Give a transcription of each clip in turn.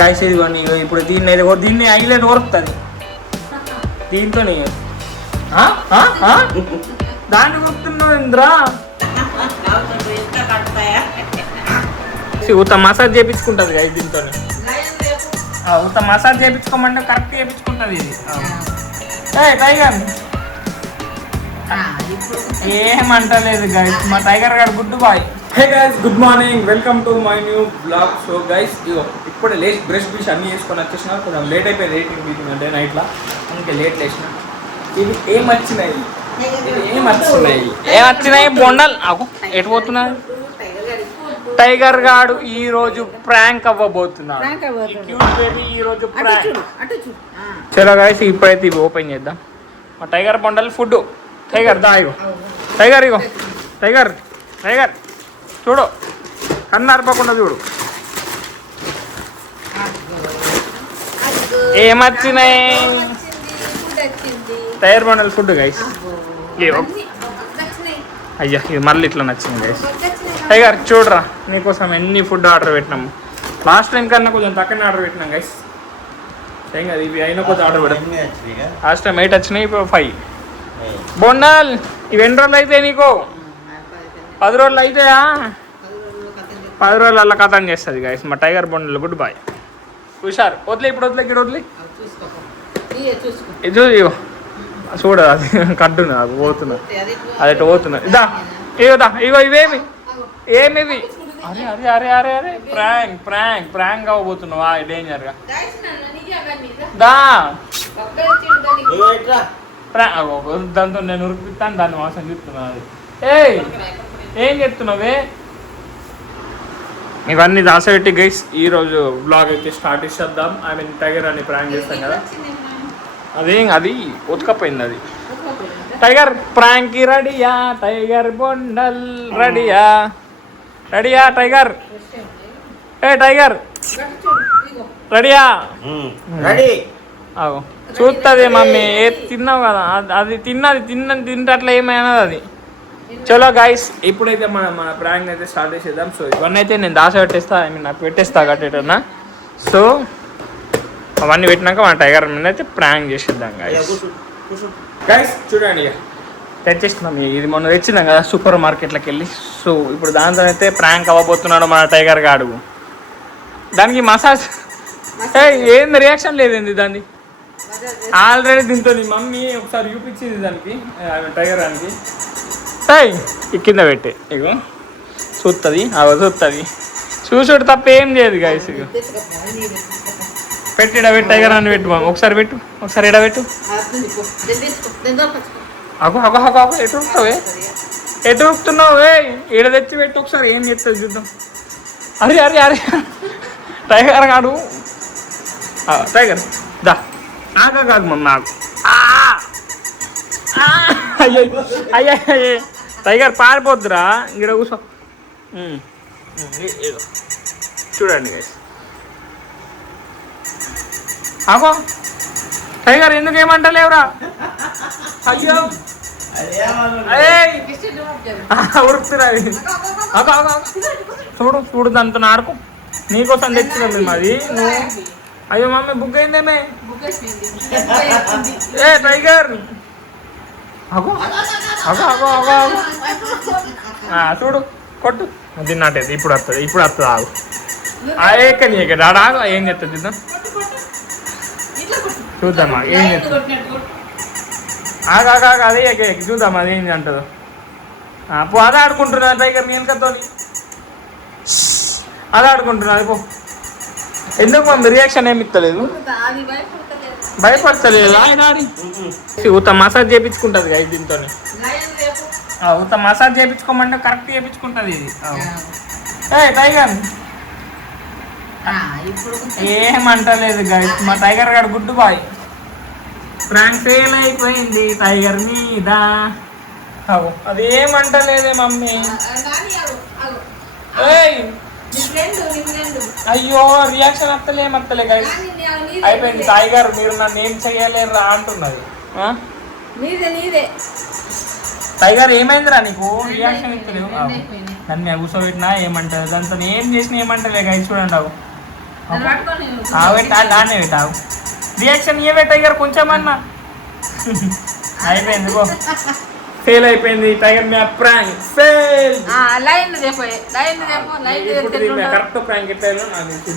Guys ఇదిగోండి ఇప్పుడు దీన్ని హైలైట్ వరుకుతుంది దీంతో దాన్ని కొడుతున్నావు ఇంద్రా ఉత్త మసాజ్ చేయించుకుంటుంది గైస్ దీంతో ఉత్త మసాజ్ చేయించుకోమంటే కరెక్ట్ చేయించుకుంటుంది ఇది టైగర్ ఏమంటలేదు గైస్ మా టైగర్ గారు good boy. Hey guys good morning, welcome to my new vlog. So guys ఇప్పుడే లేచి బ్రష్ బ్రష్ అన్నీ వేసుకొని వచ్చేసిన, కొంచెం లేట్ అయిపోయింది రేటింగ్ మీటింగ్ అంటే నైట్లో, అందుకే లేట్ లేచిన. ఇవి ఏమొచ్చినాయి బొండల్ ఎటు పోతున్నాయి. టైగర్ గాడు ఈ రోజు ప్రాంక్ అవ్వబోతున్నాడు. చలో గైస్ ఇప్పుడైతే ఇవి ఓపెన్ చేద్దాం. మా టైగర్ బొండల్ ఫుడ్. టైగర్ దా ఇగో, టైగర్ ఇగో, టైగర్ టైగర్ చూడు, కన్ను అరపకుండా చూడు. ఏమొచ్చినాయి టైగర్ బొండల్ ఫుడ్ గైస్. అయ్యా ఇది మళ్ళీ ఇట్లా నచ్చింది గైస్. టైగర్ చూడరా, నీకోసం ఎన్ని ఫుడ్ ఆర్డర్ పెట్టినాము. లాస్ట్ టైం కన్నా కొంచెం తక్కువనే ఆర్డర్ పెట్టినాం గైస్. ఏం కాదు, ఇవి అయినా కొంచెం ఆర్డర్ పెట్టాం. లాస్ట్ టైం 8 వచ్చినాయి, ఇప్పుడు 5. బొండాల్ ఇవి ఎన్ని రోజులు అయితే నీకు? 10 రోజులు అవుతాయా? 10 రోజులల్లా కథం చేస్తుంది గైస్ మా టైగర్ బొండల్. Good bye. హుషారు వదిలే, ఇప్పుడు వదిలే, ఇక్కడ వదిలే. ఇది చూడ, అది కట్టున్నా అది పోతున్నా, అది ఎటు పోతున్నా. ఇదా ఇగోదా, ఇగో ఇవేమి ఏమివి? అరే అరే అరే అరే అరే ప్రాంక్ ప్రాంక్ ప్రాంక్ అవ్వబోతున్నావా డేంజర్గా. దా దాంతో నేను ఉరిపిస్తాను, దాన్ని మోసం చెప్తున్నాను. ఏం చెప్తున్నావే? ఇవన్నీ దాసపెట్టి గైస్ ఈరోజు బ్లాగ్ అయితే స్టార్ట్ చేద్దాం. ఐ మీన్ టైగర్ అని ప్రాంక్ చేస్తాం కదా, అది ఉతకపోయింది. అది టైగర్ ప్రాంక్ రెడీయా? టైగర్ బొండల్ రెడీయా? రెడీయా టైగర్? టైగర్ రెడీయా? చూస్తుంది మమ్మీ. తిన్నావు కదా, అది తింటే అట్లా ఏమైనా అది. చలో గైస్ ఇప్పుడైతే మన ప్రాంక్ అయితే స్టార్ట్ చేసేద్దాం. సో ఇవన్నీ అయితే నేను పెట్టేస్తా, ఐ మీన్ నాకు పెట్టేస్తా కట్టేటన్నా. సో అవన్నీ పెట్టినాక మన టైగర్ మీద అయితే ప్రాంక్ చేసేద్దాం గైస్. గైస్ చూడండి, తెచ్చేస్తున్నాం. ఇది మొన్న తెచ్చినాం కదా సూపర్ మార్కెట్లోకి వెళ్ళి. సో ఇప్పుడు దాంతో అయితే ప్రాంక్ అవ్వబోతున్నాడు మన టైగర్ గాడు. దానికి మసాజ్ ఏంది రియాక్షన్ లేదేంది దాన్ని? ఆల్రెడీ దీంతో మమ్మీ ఒకసారి చూపించింది దానికి, టైగర్ దానికి. కింద పెట్టి ఇగో చూస్తుంది, చూస్తుంది, చూసుడు తప్ప ఏం చేయదు గైస్. ఇగో పెట్టి పెట్టి టైగర్ అని పెట్టు మామ, ఒకసారి పెట్టు, ఒకసారి ఎడ పెట్టు. అగో అగో అగో అగో ఎటు ఊపుతావే, ఎటు ఊపుతున్నావు? ఈడ తెచ్చి పెట్టు ఒకసారి, ఏం చెప్తుంది చూద్దాం. అరే అరే అరే టైగర్ కాడు, టైగర్ దా ఆగా కాదు మమ్మ నాకు. అయ్యో అయ్యో టైగర్ పారిపోద్దురా, ఇక్కడ కూర్చో. చూడండి గైస్, అగో టైగర్ ఎందుకు ఏమంటలేవురా? అయ్యో ఉరుకుతురా. చూడు చూడు దాంతో ఆడుకో, నీకోసం తెచ్చినాం మేము అది. అయ్యో మమ్మీ బుక్ అయిందేమే. టైగర్ అగో అగో అగో అగో అగో చూడు కొట్టు. తిన్నట్టేది ఇప్పుడు వస్తుంది, ఇప్పుడు వస్తుంది. ఆగు ఏకని ఆగు, ఏం చెప్తుంది చూద్దాం, చూద్దామా ఏం చెప్తుంది. ఆగా అదే చూద్దాం అది ఏంది అంటుందో. పో అదే ఆడుకుంటున్నా టైగర్, నేను కతో అదే ఆడుకుంటున్నా. అది పో. ఎందుకు మమ్మీ రియాక్షన్ ఏమి ఇస్తలేదు? భయపడతలేదు ఆయన. ఉత్త మసాజ్ చేయించుకుంటుంది కదా దీంతో. ఉత్త మసాజ్ చేయించుకోమంటే కరెక్ట్ చేయించుకుంటుంది ఇది. టైగర్ ఏమంటలేదు గైస్ మా టైగర్ గారు గుడ్ బాయ్. ప్రాంక్ ఫెయిల్ అయిపోయింది టైగర్ మీద. అది ఏమంటలేదే మమ్మీ. అయ్యో రియాక్షన్ అత్తలే గైస్. అయిపోయింది టైగర్, మీరు నన్ను ఏం చెయ్యలేరురా అంటున్నది. టైగర్ ఏమైందిరా నీకు? రియాక్షన్ ఇస్తలేవు. నన్ను కూర్చోబెట్టినా ఏమంటారు, దాంతో ఏం చేసినా ఏమంటలే గైస్. చూడండి దాన్నే పెట్టావు రియాక్షన్ ఏ టైగర్ కొంచెమన్నా అయిపోయింది ఫెయిల్ అయిపోయింది tiger map prank fail correct prank ఎట్లా నాకు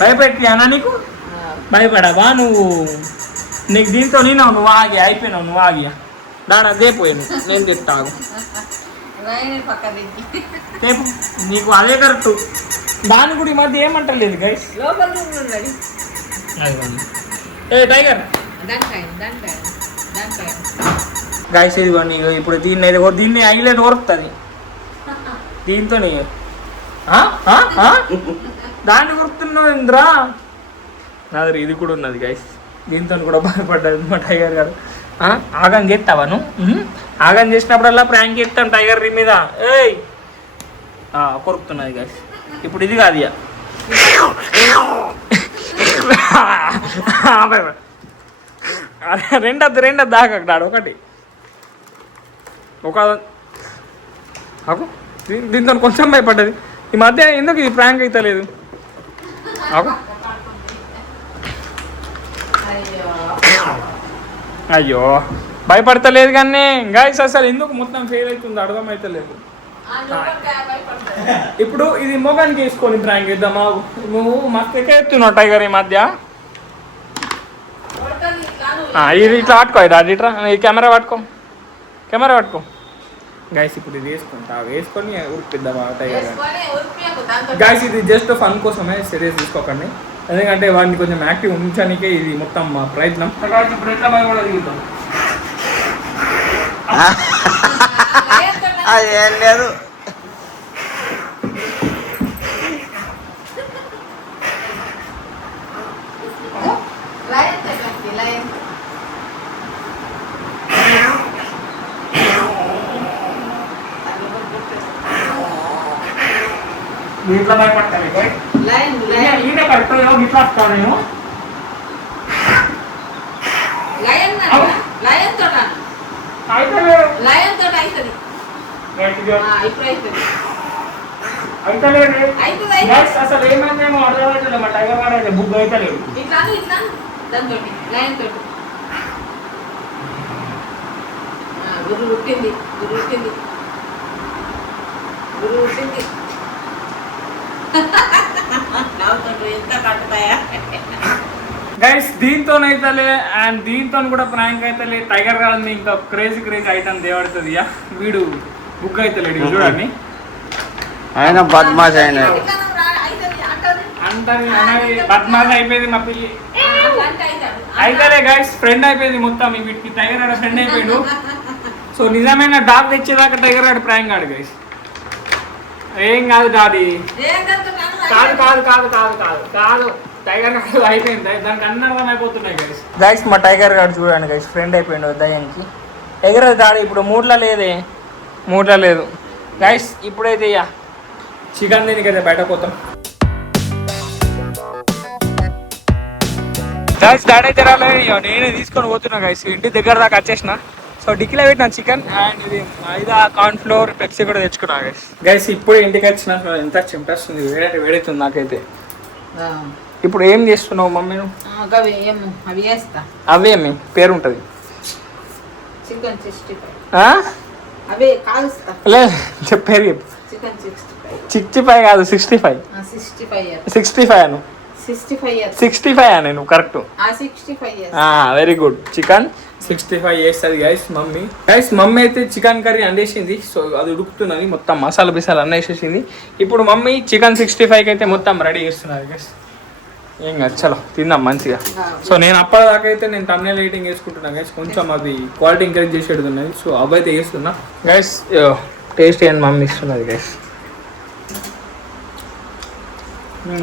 భయపెట్టి అన్న నీకు భయపడవా నువ్వు నీకు దీంతో నువ్వు ఆగి అయిపోయినావు నువ్వు ఆగి దాని అదే పోయాను నేను తిట్టాను నీకు అదే కరెక్ట్ దాని కూడా ఈ మధ్య ఏమంటలేదు గైస్ ఏ టైగర్ గైస్ ఇదిగోండి ఇప్పుడు దీన్ని ఐలేదు కొరుకుతుంది దీంతో దాన్ని కొరుకుతున్నావు ఇంద్రా నాది ఇది కూడా ఉన్నది గైస్ దీంతో కూడా భయపడ్డది మా టైగర్ గారు ఆగం చేస్తావా నువ్వు ఆగం చేసినప్పుడల్లా ప్రాంక్ చేస్తాను టైగర్ మీద ఏయ్ కొరుకుతున్నది గైస్ ఇప్పుడు ఇది కాదు రెండద్దు దాకా ఒకటి దీంతో కొంచెం భయపడ్డది ఈ మధ్య ఎందుకు ఇది ప్రాంక్ అయితే లేదు అయ్యో భయపడతలేదు కానీ గాయస్ అసలు ఎందుకు మొత్తం ఫెయిల్ అవుతుంది అర్థమైతలేదు ఇప్పుడు ఇది మొగానికి వేసుకొని ప్రాంక్ ఇద్దామా నువ్వు మస్తు ఎక్కేస్తున్నావు టైగర్ ఈ మధ్య ఇది ఇట్లా పట్టుకో ఇది ఇట్లా ఈ కెమెరా పట్టుకో గైస్ ఇప్పుడు ఇది వేసుకొని ఉరిపిద్దామా టైగర్ గైస్ ఇది జస్ట్ ఫన్ కోసమే సీరియస్ తీసుకోకండి ఎందుకంటే వాడిని కొంచెం యాక్టివ్ ఉంచడానికే ఇది మొత్తం మా ప్రయత్నం ఇప్పుడు ఎట్లా కూడా దిగుతాం అదేం లేదు ఇట్లా భయపడతాను ఈయన కడతాయో ఇట్లా వస్తాను నేను అసలు ఏమైందేమో అర్థమవుతుంది మా టైగర్ వాడు అయితే బుక్ అయితే లేదు గైస్ దీంతోనైతేలే అండ్ దీంతో కూడా ప్రాంక్ అయితేలే టైగర్ గారిని ఇంకా క్రేజీ ఐటమ్ దేవడుతుంది వీడు బుక్ అయితలేడు చూడండి ఆయన బద్మాష్ అయినా అంటే బద్మాష్ అయిపోయింది మా పిల్లి అయితేలే గైస్ ఫ్రెండ్ అయిపోయింది మొత్తం వీటికి టైగర్ ఆడ ఫ్రెండ్ అయిపోయాడు సో నిజమైన డాగ్ తెచ్చేదాకా టైగర్ ఆడ ప్రాంక్ ఆడు గైస్ ఏం కాదు డాడీ కాదు టైగర్ గారు అయిపోయింది దానికి అన్ని అర్థం అయిపోతున్నాయి గైస్ మా టైగర్ గారు చూడండి గైస్ ఫ్రెండ్ అయిపోయింది దయ్యానికి ఎగరదు డాడీ ఇప్పుడు మూడ్లో లేదు గైస్ ఇప్పుడైతే చికెన్ దీనికైతే బయట పోతాం గైస్ డాడీ అయితే రాలేదు నేనే తీసుకొని పోతున్నా గైస్ ఇంటి దగ్గర దాకా వచ్చేసిన సో డిక్కీలో పెట్టిన చికెన్ అండ్ ఇది మైదా కార్న్ ఫ్లోర్ పెప్సీ కూడా తెచ్చుకున్నా గైస్ ఇప్పుడు ఇంటికి వచ్చిన ఎంత చింపేస్తుంది వేడైతుంది నాకైతే ఇప్పుడు ఏం చేస్తున్నావు మమ్మీ అవేమి పేరు ఉంటుంది పేరు చెప్పు 65 కాదు 65 అను 65 అని నువ్వు కరెక్ట్ వెరీ గుడ్ చికెన్ 65 చేస్తుంది గైస్ మమ్మీ అయితే చికెన్ కర్రీ అండేసింది సో అది ఉడుకుతున్నది మొత్తం మసాలా బిసాలు అన్నీ వేసేసింది ఇప్పుడు మమ్మీ చికెన్ 65కి అయితే మొత్తం రెడీ చేస్తున్నది గైస్ ఏం కాదు చలో తిందాం మంచిగా సో నేను అప్పటిదాకా అయితే నేను తమిళ ఎడిటింగ్ వేసుకుంటున్నాను గైస్ కొంచెం అది క్వాలిటీ ఎంకరేజ్ చేసేది ఉన్నది సో అవి అయితే వేస్తున్నా గైస్ టేస్ట్ అని మమ్మీ ఇస్తున్నది గైస్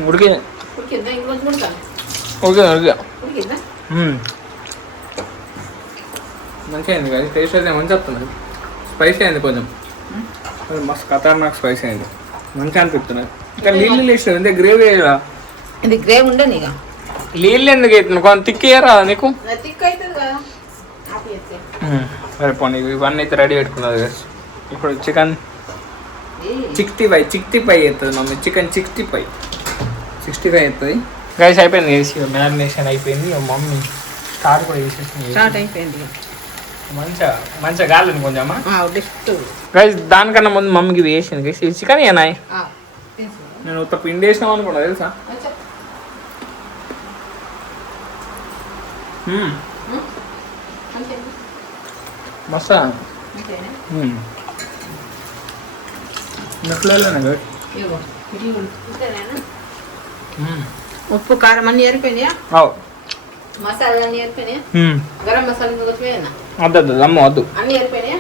ఉడికి ఓకే మంచిగా అయింది గైస్ టేస్ట్ అయితే మంచిగా వస్తున్నది స్పైసీ అయింది కొంచెం మస్తు ఖతర్నాక్ స్పైసీ అయింది మంచిగా అనిపిస్తున్నది ఇంకా నీళ్ళు వేసినావు ఇంతే గ్రేవీ వేయరా ఇది గ్రేవ్ ఉండని ఇక నీళ్ళు ఎందుకు అవుతుంది కొంత తిక్కేయరా నీకు సరే పోనీ ఇవన్నీ అయితే రెడీ పెట్టుకున్నది గైస్ ఇప్పుడు చికెన్ 65 అవుతుంది మమ్మీ చికెన్ 65 65 అవుతుంది గైస్. అయిపోయింది వేసి మ్యారినేషన్ అయిపోయింది. మమ్మీ స్టార్ కూడా వేసేసింది. స్టార్ట్ అయిపోయింది మంచిగా మంచిగా గాలింది కొంచెమా డిస్ట్ గైస్. దానికన్నా ముందు మమ్మీకి వేసింది గైస్. ఇది చికెన్ ఏనా? నేను ఉత్త పిండి వేసినాం అనుకున్నా తెలుసా. మస్తు ఉప్పు కారం అన్ని ఏరిపోయినాయా? మసాలా అన్ని ఏరిపోయినాయా? గరం మసాలా ఇంకొచ్చిపోయినా? వద్దు అమ్మ వద్దు. అన్ని ఏరిపోయినాయా?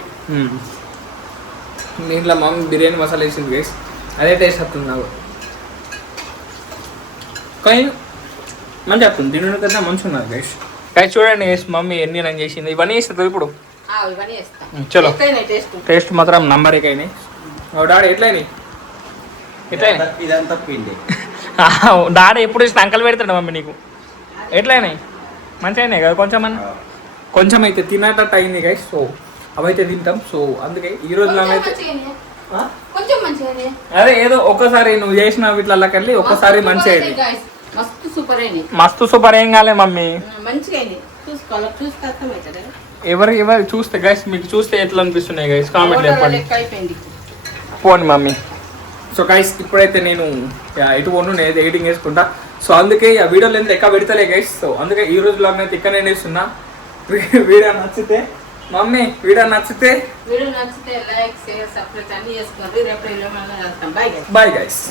దీంట్లో మమ్మీ బిర్యానీ మసాలా వేసింది గైస్. అదే టేస్ట్ వస్తుంది నాకు. కానీ మంచిగా వస్తుంది. తినడం కన్నా మంచిగా ఉన్నది గైస్. గైస్ చూడండి గైస్, మమ్మీ ఎన్ని రన్ చేసింది. ఇవన్నీ వేస్తుంది ఇప్పుడు. చలో టేస్ట్ మాత్రం నంబర్ అయినాయి. డాడీ ఎట్లయినాయి? ఎట్లయినాయి? ఇదంతా పిండి. డాడీ ఎప్పుడు ఇస్తే అంకల్ పెడతాడు మమ్మీ నీకు. ఎట్లయినాయి? మంచిగా అయినాయి కదా. కొంచెం అయితే తినేటట్టు అయింది గైస్. సో అవైతే తింటాం. సో అందుకే ఈ రోజు అయితే అదే ఏదో ఒక్కసారి నువ్వు చేసిన వీటికి ఒక్కసారి మంచిగా అయింది. మస్తు సూపర్ ఏం కాలే మమ్మీ. ఎవరు చూస్తే గైస్, మీకు చూస్తే ఎట్లా అనిపిస్తున్నాయి గైస్ కామెంట్ చెప్పండి. పోండి మమ్మీ. సో గైస్ ఇప్పుడైతే నేను ఇటు పోను, నేను ఎడిటింగ్ వేసుకుంటా. సో అందుకే ఆ వీడియోలో ఎందుకు ఎక్క పెడతలే గైస్. సో అందుకే ఈ రోజు బ్లాగ్ అయితే ఇక్కడ నేను వేస్తున్నా. వీడియో నచ్చితే మమ్మీ వీడియో నచ్చితే లైక్ షేర్ సబ్స్క్రైబ్ అన్ని చేసుకోండి. రేపు బాయ్ గైస్.